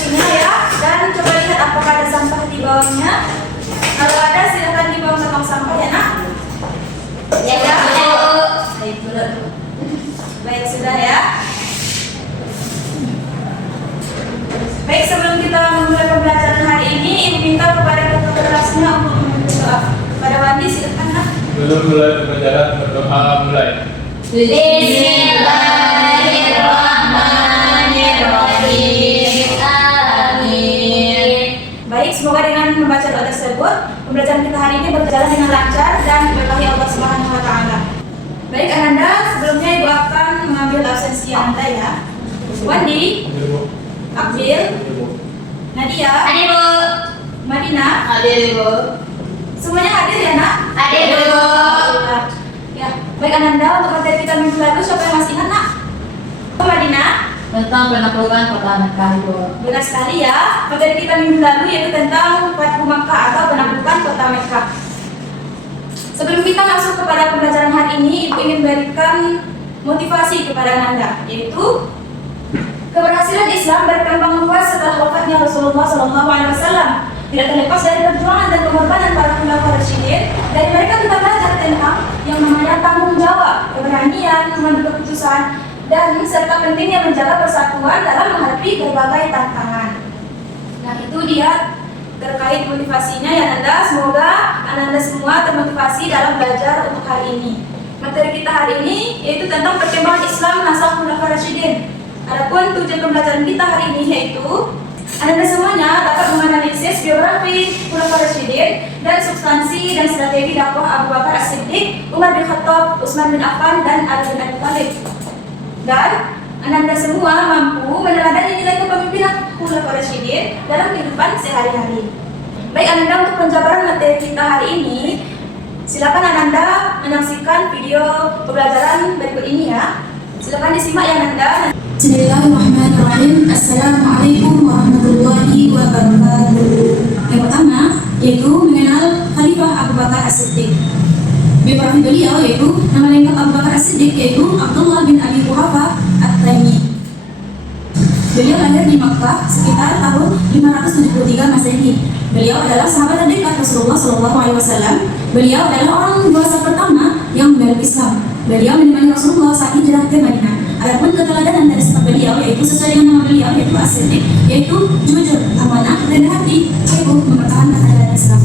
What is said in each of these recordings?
kursinya ya, dan coba lihat apakah ada sampah di bawahnya. Kalau ada silakan dibawa ke tong sampah ya nak. Ya ya. Baik sudah ya. Baik, sebelum kita memulai pembelajaran hari ini, ibu minta kepada ketua kelasnya untuk membantu doa. Pada Wandi silakan nak. Belum mulai pembelajaran, berdoa mulai. Bismillahirrahmanirrahim. Amin. Baik, semoga dengan membaca doa tersebut, pembelajaran kita hari ini berjalan dengan lancar dan diberkahi Allah Subhanahu wa taala. Baik, Ananda, sebelumnya ibu akan mengambil absensi Anda ya. Wandi, Abdil, Nadia, Hadir, Bu. Madina, Hadir, Bu. semuanya hadir ya nak? Hadir, Bu. Ya, baik Ananda, untuk materi kita minggu lalu siapa yang masih ingat nak? Madina, Tentang penaklukan kota Mekah, Bu. benar sekali ya. Materi kita minggu lalu yaitu tentang Fathu Makkah atau penaklukan kota Mekah. Sebelum kita masuk kepada pembelajaran hari ini, ibu ingin berikan motivasi kepada Ananda, yaitu keberhasilan Islam berkembang luas setelah wafatnya Rasulullah SAW. Tidak terlepas dari perjuangan dan pengorbanan para khulafaur rasyidin. Dari mereka kita belajar tentang yang namanya tanggung jawab, keberanian, mengambil keputusan, dan serta pentingnya menjaga persatuan dalam menghadapi berbagai tantangan. Nah, itu dia terkait motivasinya ya Ananda. Semoga Ananda semua termotivasi dalam belajar untuk hari ini. Materi kita hari ini yaitu tentang perkembangan Islam masa khulafaur rasyidin. Adapun tujuan pembelajaran kita hari ini yaitu Anda semuanya dapat menganalisis biografi khulafaur rasyidin dan substansi dan strategi dakwah Abu Bakar As-Siddiq, Umar bin Khattab, Utsman bin Affan, dan Ali bin Abi Thalib. Dan Anda semua mampu meneladani nilai kepemimpinan khulafaur rasyidin dalam kehidupan sehari-hari. Baik Anda, untuk penjabaran materi kita hari ini, silakan Anda menyaksikan video pembelajaran berikut ini ya. Silakan disimak ya Anda. Bismillahirrahmanirrahim. Assalamualaikum warahmatullahi wabarakatuh. Yang pertama yaitu mengenal Khalifah Abu Bakar As-Siddiq. Biografi beliau yaitu nama lengkap Abu Bakar As-Siddiq yaitu Abdullah bin Abi Quhafah At-Taimi. Beliau lahir di Makkah sekitar tahun 573 Masehi. Beliau adalah sahabat terdekat Rasulullah SAW. Beliau adalah orang dewasa pertama yang memeluk Islam. Beliau menemani Rasulullah saat hijrah ke Madinah. Adapun keteladanan dari sifat beliau yaitu sesuai dengan nama beliau yaitu As-Siddiq, yaitu jujur, amanah, rendah hati, sibuk mempertahankan ajaran Islam.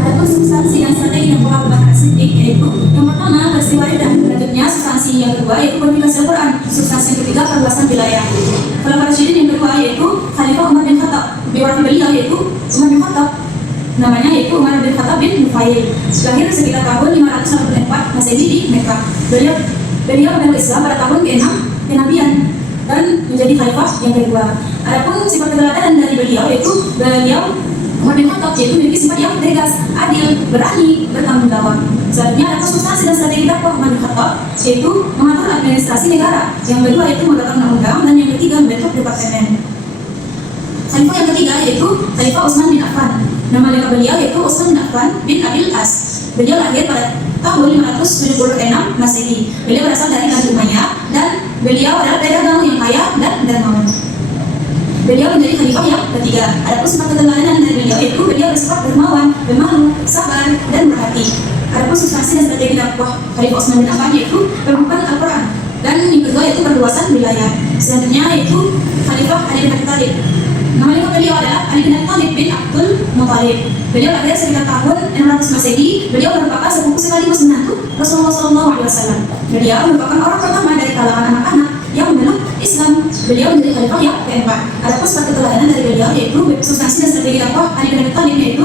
Adapun substansi dan strategi yang Abu Bakar As-Siddiq yaitu yang pertama peristiwa Riddah, selanjutnya substansi yang kedua yaitu publikasi Al-Quran, substansi yang ketiga perluasan wilayah. Khulafaur rasyidin yang kedua yaitu Khalifah Umar bin Khattab. Biografi beliau yaitu Umar bin Khattab, namanya yaitu Umar bin Khattab bin Nufail. Lahir sekitar tahun 584 Masehi di Mekah. Beliau memeluk Islam pada tahun ke-6 kenabian dan menjadi khalifah yang kedua. Adapun sifat keteladanan dari beliau yaitu beliau Umar bin Khattab yaitu memiliki sifat yang tegas, adil, berani, bertanggung jawab. Selanjutnya ada substansi dan strategi dakwah Umar bin Khattab yaitu mengatur administrasi negara. Yang kedua yaitu menegakkan undang-undang, dan yang ketiga membentuk departemen. Khalifah yang ketiga yaitu Khalifah Utsman bin Affan. Nama lengkap beliau yaitu Utsman bin Affan bin Abil As. Beliau lahir pada tahun 576 Masehi. Beliau berasal dari Bani Umayyah dan beliau adalah pedagang yang kaya dan dermawan. Beliau menjadi khalifah yang ketiga. Adapun sifat keteladanan dari beliau yaitu beliau bersifat dermawan, pemalu, sabar, dan berhati. Adapun substansi dan strategi dakwah Khalifah Utsman bin Affan yaitu pembukaan Al-Quran, dan yang kedua yaitu perluasan wilayah. Selanjutnya yaitu Khalifah Ali bin Abi Thalib. Nama lengkap beliau adalah Ali bin Abi Thalib bin Abdul Muthalib. Beliau lahir sekitar tahun 600 Masehi. Beliau merupakan sepupu sekaligus menantu Rasulullah SAW. Beliau merupakan orang pertama dari kalangan anak-anak yang memeluk Islam. Beliau menjadi khalifah yang keempat. Adapun sifat keteladanan dari beliau yaitu substansi dan strategi dakwah Ali bin Abi Thalib yaitu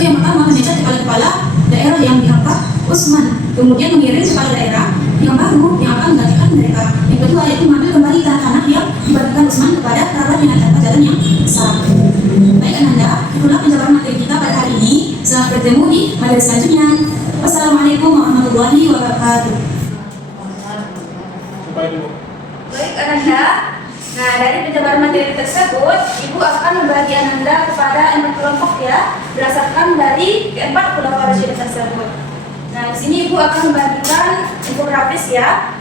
yang pertama memecat kepala-kepala daerah yang diangkat Utsman, kemudian mengirim kepala daerah yang baru yang akan menggantikan mereka. Yang kedua yaitu mengambil kembali tanah-tanah yang dibagikan Utsman kepada kerabatnya tanpa jalan yang sah. Baik Anda, itulah penjabaran materi kita pada hari ini. Selamat bertemu di materi selanjutnya. Wassalamualaikum warahmatullahi wabarakatuh. Baik Ananda, nah dari penjabaran materi tersebut, Ibu akan membagi Ananda kepada 4 kelompok ya, berdasarkan dari keempat khulafaur rasyidin tersebut. Nah di sini Ibu akan membagikan infografis ya,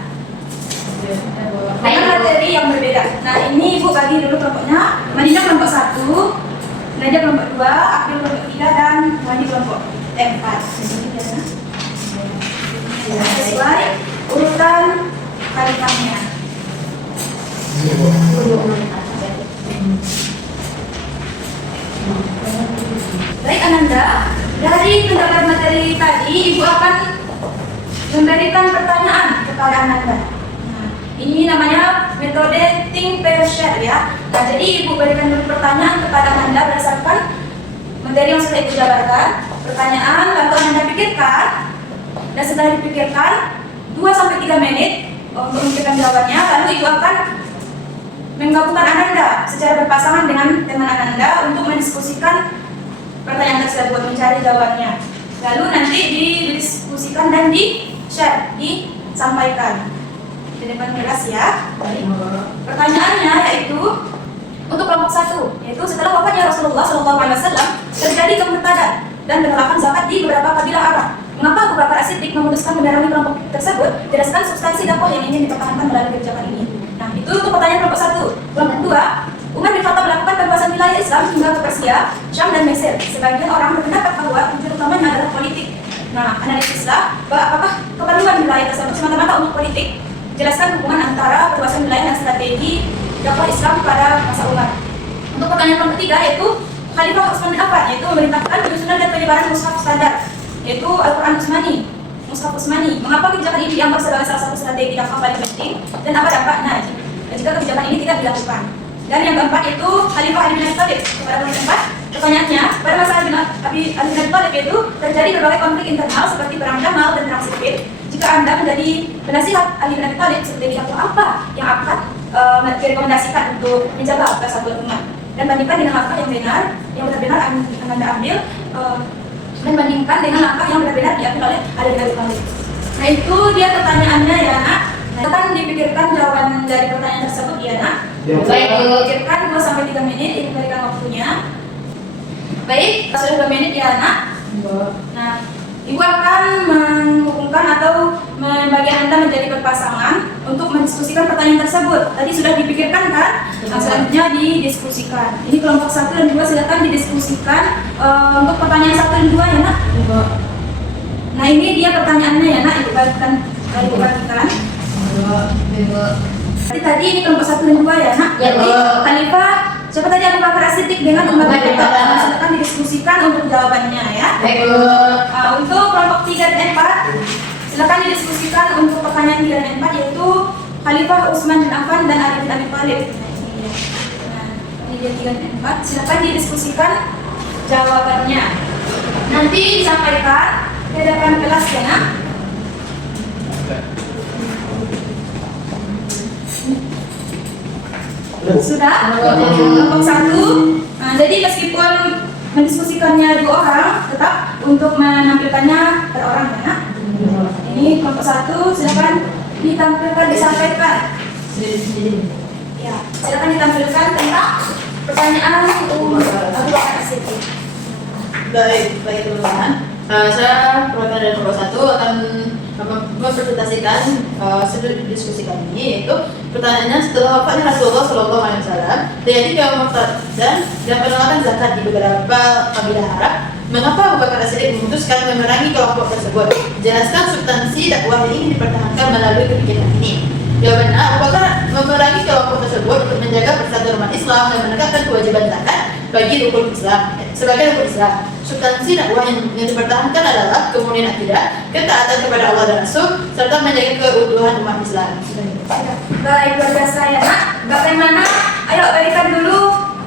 dengan materi yang berbeda. Nah ini Ibu bagi dulu kelompoknya. 2, Abdul kelompok 3, dan Wani kelompok 4. Sesuai urutan khalifahnya. Baik Ananda, dari pendapat materi tadi Ibu akan memberikan pertanyaan kepada Ananda. Nah, ini namanya metode think pair share ya. Nah, jadi Ibu berikan dulu pertanyaan kepada Ananda berdasarkan materi yang sudah Ibu jabarkan. Pertanyaan lalu Ananda pikirkan, dan setelah dipikirkan 2-3 menit untuk memikirkan jawabannya. Lalu Ibu akan menggabungkan Ananda secara berpasangan dengan teman Ananda untuk mendiskusikan pertanyaan tersebut, mencari jawabannya. Lalu nanti didiskusikan dan di-share, disampaikan. Di depan kelas ya. Pertanyaannya yaitu untuk kelompok 1, yaitu setelah wafatnya Rasulullah SAW terjadi kemurtadan dan penolakan zakat di beberapa kabilah Arab. Mengapa Abu Bakar As-Siddiq memutuskan memerangi kelompok tersebut? Jelaskan substansi dakwah yang ingin dipertahankan melalui kebijakan ini. Nah, itu untuk pertanyaan kelompok 1. Kelompok 2, Umar bin Khattab melakukan perluasan wilayah Islam hingga ke Persia, Syam, dan Mesir. Sebagian orang berpendapat bahwa tujuan utamanya adalah politik. Nah, analisislah apakah keperluan wilayah tersebut semata-mata untuk politik. Jelaskan hubungan antara perluasan wilayah dan strategi dakwah Islam pada masa Umar. Untuk pertanyaan kelompok 3 yaitu Khalifah Utsman bin Affan, yaitu memerintahkan penyusunan dan penyebaran mushaf standar, yaitu Al-Quran Utsmani, mushaf Utsmani. Mengapa kebijakan ini dianggap sebagai salah satu strategi dakwah paling penting dan apa dampaknya jika kebijakan ini tidak dilakukan? Dan yang keempat itu Khalifah Ali bin Abi Thalib. Pada poin keempat, pertanyaannya, pada masa Ali bin Abi Thalib itu terjadi berbagai konflik internal seperti perang Jamal dan perang Siffin. Jika Anda menjadi penasihat Ali bin Abi Thalib, strategi dakwah apa yang akan direkomendasikan untuk menjaga persatuan umat? Dan bandingkan dengan langkah yang benar, yang benar-benar Anda ambil, dan bandingkan dengan langkah yang benar-benar diambil oleh Ali bin Abi Thalib. Nah itu dia pertanyaannya ya nak. Nah, akan dipikirkan jawaban dari pertanyaan tersebut ya nak. Baik, pikirkan 2-3 menit, ini berikan waktunya. Baik, sudah 2 menit ya nak. Nah, Ibu akan menghubungkan atau membagi Anda menjadi berpasangan untuk mendiskusikan pertanyaan tersebut. Tadi sudah dipikirkan kan? Nah, selanjutnya didiskusikan. Ini kelompok 1 dan 2 silakan didiskusikan untuk pertanyaan 1 dan 2 ya nak. Nah ini dia pertanyaannya ya nak, Ibu bagikan. Tadi ini kelompok 1 dan 2 ya nak. Jadi Khalifah siapa tadi Abu Bakar As-Siddiq dengan Umar bin Khattab. Silakan didiskusikan untuk jawabannya ya. Untuk kelompok 3 dan 4 silakan didiskusikan untuk pertanyaan 3 dan 4 yaitu Khalifah Utsman bin Affan dan Ali bin Abi Thalib. Nah, ini dia 3 dan 4 silakan didiskusikan jawabannya. Nanti disampaikan di hadapan kelas ya nak. Sudah? Kelompok 1. Nah, jadi meskipun mendiskusikannya 2 orang, tetap untuk menampilkannya per orang ya. Ini kelompok 1, silakan ditampilkan, disampaikan. Ya, silakan ditampilkan tentang pertanyaan Abu Bakar As-Siddiq. Baik teman-teman. Saya perwakilan dari kelompok 1 akan mempresentasikan sudut diskusi kami, yaitu pertanyaannya setelah wafatnya Rasulullah SAW terjadi kemurtadan dan penolakan zakat di beberapa kabilah Arab. Mengapa Abu Bakar As-Siddiq memutuskan memerangi kelompok tersebut? Jelaskan substansi dakwah yang ingin dipertahankan melalui kebijakan ini. Jawabannya, Abu Bakar memerangi kelompok tersebut untuk menjaga persatuan umat Islam dan menegakkan kewajiban zakat bagi rukun Islam sebagai rukun Islam. Substansi dakwah yang dipertahankan adalah kemudian akidah, ketaatan kepada Allah dan Rasul, serta menjaga keutuhan umat Islam. Baik, luar biasa ya nak. Bagaimana? Ayo berikan dulu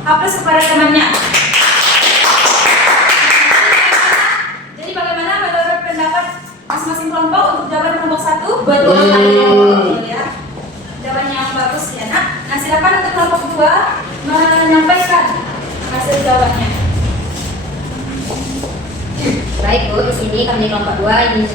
hapus kepada temannya. Jadi bagaimana menurut pendapat masing-masing kelompok untuk jawaban kelompok 1? Betul. Ya. Jawabannya yang bagus ya nak. Nah silakan untuk kelompok 2 menyampaikan hasil jawabannya. Baik Bu, di sini kami kelompok 2 ingin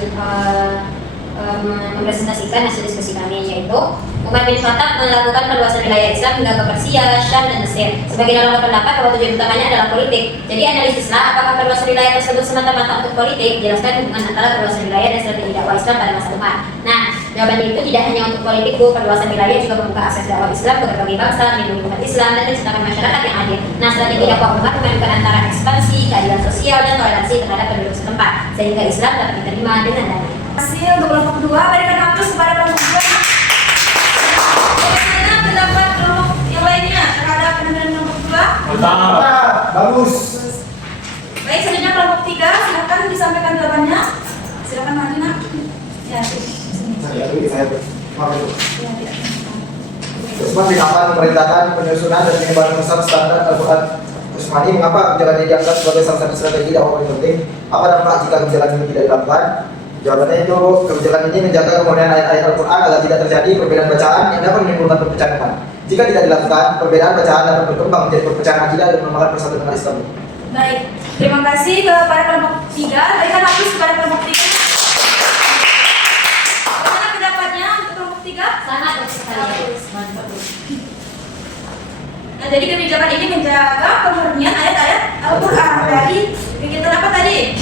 mempresentasikan hasil diskusi kami, yaitu Umar bin Khattab melakukan perluasan wilayah Islam hingga ke Persia, Syam, dan Mesir. Sebagian orang berpendapat bahwa tujuan utamanya adalah politik. Jadi analisislah apakah perluasan wilayah tersebut semata-mata untuk politik. Jelaskan hubungan antara perluasan wilayah dan strategi dakwah Islam pada masa Umar. Nah, Jawabannya itu tidak hanya untuk politik, Bu. Perluasan wilayah juga membuka akses dakwah Islam ke berbagai bangsa, melindungi umat Islam, dan menciptakan masyarakat yang adil. Nah, strategi dakwah umat memadukan antara ekspansi, keadilan sosial, dan toleransi terhadap penduduk setempat, sehingga Islam dapat diterima dengan damai. Terima kasih untuk kelompok kedua. Berikan aplaus kepada kelompok kedua. Bagaimana pendapat kelompok yang lainnya terhadap penampilan kelompok kedua? Mantap. Bagus. Baik, selanjutnya kelompok tiga. Silakan disampaikan jawabannya. Silakan maju nak. Ya, sini. Saya maaf itu. Ya, tidak. Usman bin Affan memerintahkan penyusunan dan penyebaran pesan standar Al-Quran Usmani. Mengapa kebijakan ini dianggap sebagai salah satu strategi dakwah paling penting? Apa dampak jika kebijakan ini tidak dilakukan? Jawabannya itu, kebijakan ini menjaga kemudian ayat-ayat Al-Quran agar tidak terjadi perbedaan bacaan yang dapat menimbulkan perpecahan umat. Jika tidak dilakukan, perbedaan bacaan dapat berkembang menjadi perpecahan akidah dan melemahkan persatuan Islam. Baik, terima kasih kepada kelompok tiga. Berikan aplaus kepada kelompok tiga. Bagaimana pendapatnya untuk kelompok tiga? Sangat bagus sekali. Nah, jadi kebijakan ini menjaga pemurnian ayat-ayat Al-Quran dari kegiatan apa tadi?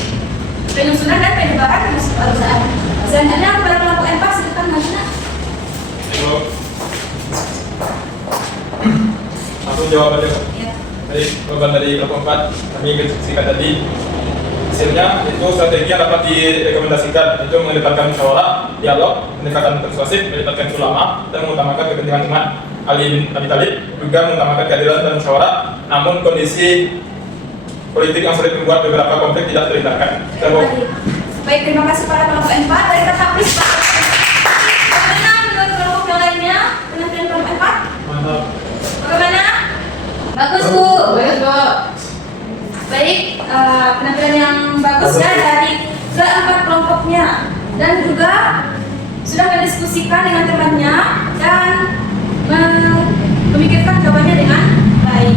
Penyusunan dan penyebaran Al-Quran. Selanjutnya kepada kelompok 4, silakan Majina. Ibu. Langsung jawab aja. Ya. Baik, jawaban dari kelompok 4 kami diskusikan tadi. Hasilnya itu strategi yang dapat direkomendasikan, itu mengedepankan musyawarah, dialog, pendekatan persuasif, melibatkan ulama, dan mengutamakan kepentingan umat. Ali bin Abi Thalib juga mengutamakan keadilan dan musyawarah, namun kondisi politik yang sulit membuat beberapa konflik tidak terhindarkan. Baik, terima kasih pada kelompok 4. Berikan aplaus. Bagaimana menurut kelompok yang lainnya penampilan kelompok 4? Mantap. Bagaimana? Bagus, Bu. Bagus, Bu. Baik, penampilan yang bagus ya dari keempat kelompoknya, dan juga sudah mendiskusikan dengan temannya dan memikirkan jawabannya dengan baik.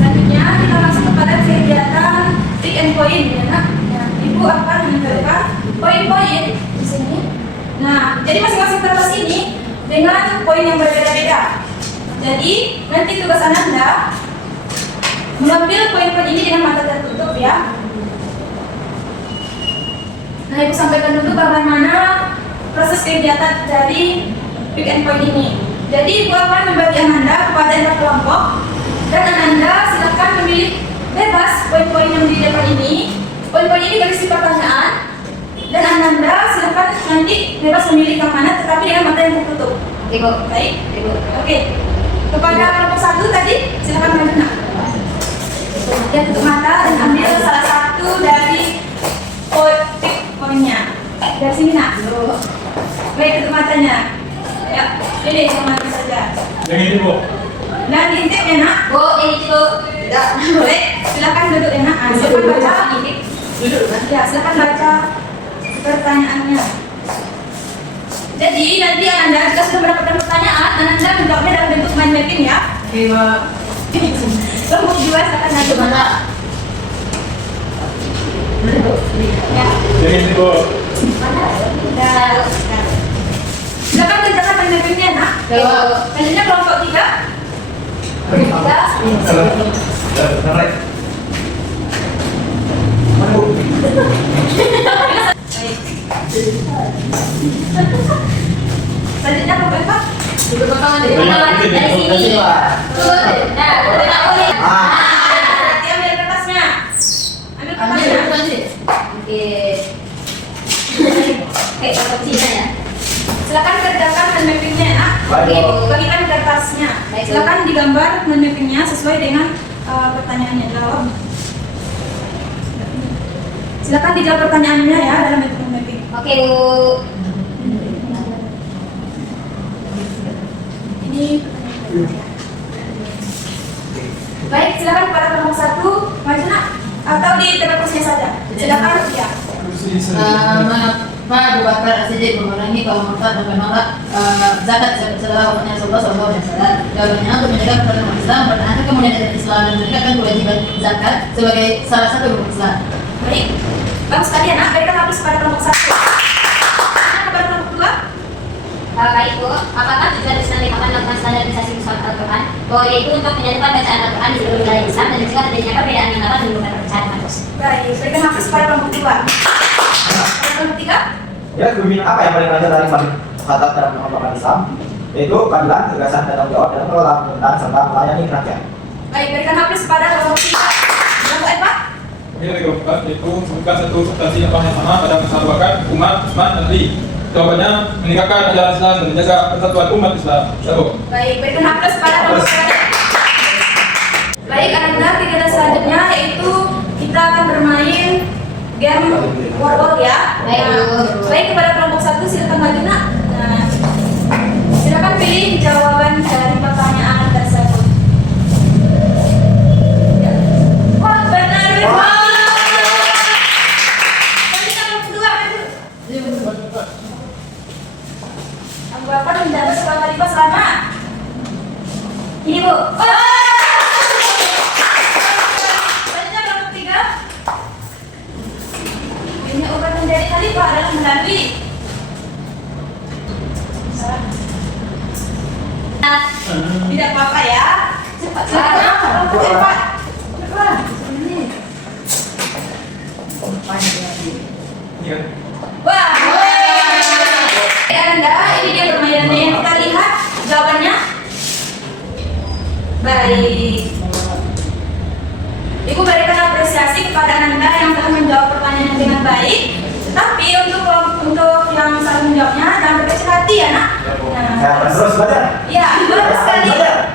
Selanjutnya kita masuk kepada kegiatan pick and point ya nak. Ya, Ibu akan menunjukkan poin-poin di sini. Nah, jadi masing-masing kertas ini dengan poin yang berbeda-beda. Jadi nanti tugas Ananda mengambil poin-poin ini dengan mata tertutup ya. Nah, Ibu sampaikan dulu bagaimana proses kegiatan dari pick and point ini. Jadi Ibu akan membagi Ananda kepada 4 kelompok, dan Ananda silakan memilih bebas poin-poin yang di depan ini. Poin-poin ini berisi pertanyaan, dan Ananda silakan nanti bebas memilih yang mana, tetapi dengan mata yang tertutup. Ibu. Baik. Ibu. Oke. Kepada kelompok 1 tadi silakan maju nak. Dia tutup mata dan ambil salah satu dari poinnya. Dari sini nak. Baik, tutup matanya. Ya, pilih yang mana saja. Yang ini, Bu. Nah, diintip ya nak. Bu, ini Bu. Tidak. Baik, silakan duduk ya nak. Silakan baca. Ya, silakan baca pertanyaannya. Jadi nanti Ananda jika sudah mendapatkan pertanyaan, Ananda menjawabnya dalam bentuk mind mapping ya. Oke, Bu. Kelompok 2 silakan maju mana? Ya. Yang ini, Bu. Dan silakan kerjakan mind mappingnya nak. Ya. Selanjutnya kelompok 3. Naik. Maju. Selanjutnya kelompok 4. Ibu potongan deh. Dari sini. Nah, kita boleh. Berarti ambil kertasnya. Ambil Ambil kertasnya. bukan sih. Oke. Oke, kalau Cina ya. Silakan kerjakan mind mappingnya nak. Baik, Bu. Bagikan kertasnya. Baik, Bu. Silakan digambar mind mappingnya sesuai dengan pertanyaannya. Jawab. Silakan dijawab pertanyaannya ya dalam bentuk mind mapping. Oke, Bu. Ini baik, silakan kepada kelompok 1 maju nak, atau di tempat kursinya saja. Silakan ya. Maaf, Abu Bakar As-Siddiq mengurangi kaum murtad dan menolak zakat setelah wafatnya Rasulullah SAW. Jawabannya untuk menjaga persatuan umat Islam, mempertahankan kemudian dari Islam dan menegakkan kewajiban zakat sebagai salah satu rukun Islam. Baik, bagus sekali ya nak. Berikan aplaus kepada kelompok 1. Nah, kepada kelompok 2. Baik Bu, apakah tujuan Islam akan melakukan standarisasi mushaf Al-Quran? Bahwa yaitu untuk menyatukan bacaan Al-Quran di seluruh wilayah Islam dan mencegah terjadinya perbedaan yang dapat menimbulkan perpecahan umat. Baik, berikan aplaus kepada kelompok 2. Kepada kelompok 3. Ya, kepemimpinan apa yang paling lancar dari kesepakatan dalam pengembangan Islam, yaitu keadilan, ketegasan, dan tanggung jawab dalam mengelola pemerintahan serta melayani rakyat. Baik, berikan hapus pada kelompok 3. Kelompok 4. Ini dari keempat yaitu sebutkan satu substansi apa yang sama pada masa Abu Bakar, Umar, Utsman, dan Ali. Jawabannya meningkatkan ajaran Islam dan menjaga persatuan umat Islam. Satu. Baik, berikan hapus pada kelompok 3. Baik, Anda kegiatan selanjutnya yaitu kita akan bermain game word ya. Baik, Bu. Baik, kepada kelompok 1 silakan maju nak. Nah, silakan pilih jawaban dari pertanyaan tersebut. Ya. Wah, benar benar. Nanti kelompok 2 Abu Bakar menjabat sebagai khalifah selama ini, Bu. Selanjutnya kelompok 3. Ini obat menjadi khalifah adalah melalui tidak apa-apa ya. Cepat saja. Kelompok 4. Cepat. Ini kan. Wah. Anda, ini dia permainannya yang kita lihat jawabannya. Baik. Ibu berikan apresiasi kepada Anda yang telah menjawab pertanyaan dengan baik. Tapi untuk yang salah menjawabnya jangan berkecil hati ya nak. Ya, terus belajar. Ya, bagus sekali.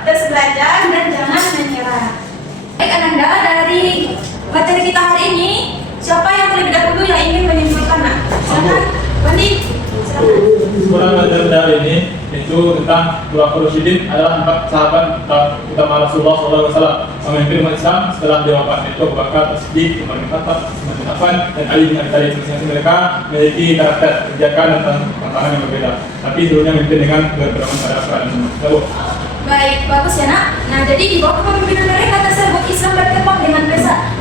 Terus belajar dan jangan menyerah. Baik Ananda, dari materi kita hari ini, siapa yang terlebih dahulu yang ingin menyimpulkan nak? Silakan, Wandi. Silakan. Kurang ajar dari ini itu tentang Khulafaur Rasyidin adalah 4 sahabat utama Rasulullah SAW memimpin umat Islam setelah dia wafat, yaitu Abu Bakar, As-Siddiq, Umar bin Khattab, Utsman bin Affan, dan Ali bin Abi Thalib. Masing-masing mereka memiliki karakter, kebijakan, dan tantangan yang berbeda. Tapi seluruhnya memimpin dengan berpedoman pada Al-Quran. Baik, bagus ya nak. Nah, jadi di bawah kepemimpinan mereka tersebut Islam berkembang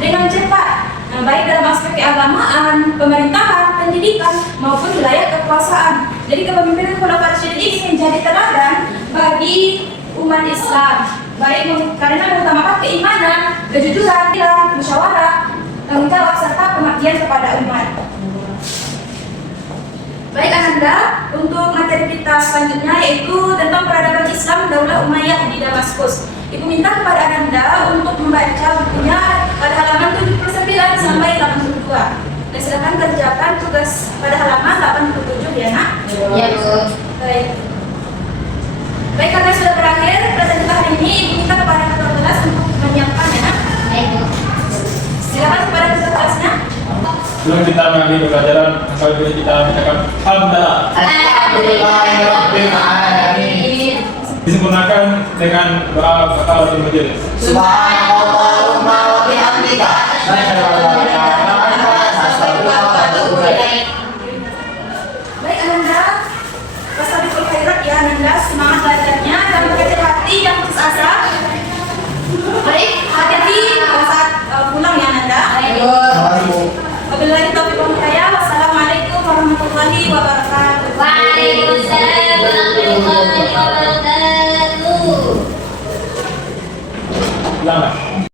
dengan cepat. Nah, baik dalam aspek keagamaan, pemerintahan, pendidikan, maupun wilayah kekuasaan. Jadi kepemimpinan Khulafaur Rasyidin ini menjadi teladan bagi umat Islam. Baik karena mengutamakan keimanan, kejujuran, musyawarah, tanggung jawab serta pengabdian kepada umat. Baik Ananda, untuk materi kita selanjutnya yaitu tentang peradaban Islam Daulah Umayyah di Damaskus. Ibu minta kepada Ananda untuk membaca bukunya pada halaman 79 sampai 82. Dan silakan kerjakan tugas pada halaman 87 ya nak. Ya, Bu. Baik. Baik, karena sudah berakhir pelajaran kita hari ini, Ibu minta kepada ketua kelas untuk menyiapkan ya nak. Baik, Bu. Silakan kepada ketua kelasnya. Sebelum kita mengambil pelajaran, asal kita mengucapkan Alhamdulillah. Alhamdulillahirabbil alamin. Disempurnakan dengan doa kafaratul majelis. Subhanallahumma wa bihamdika, asyhadu an la ilaha illa anta, astaghfiruka wa atubu ilaik. Baik Ananda, wassalamualaikum khairat ya Ananda, semangat belajarnya dan berkecil hati yang putus asa. Baik, hati-hati saat pulang ya Ananda. Wabillahi taufiq wal hidayah. Wassalamualaikum warahmatullahi wabarakatuh. Waalaikumsalam warahmatullahi wabarakatuh. Selamat.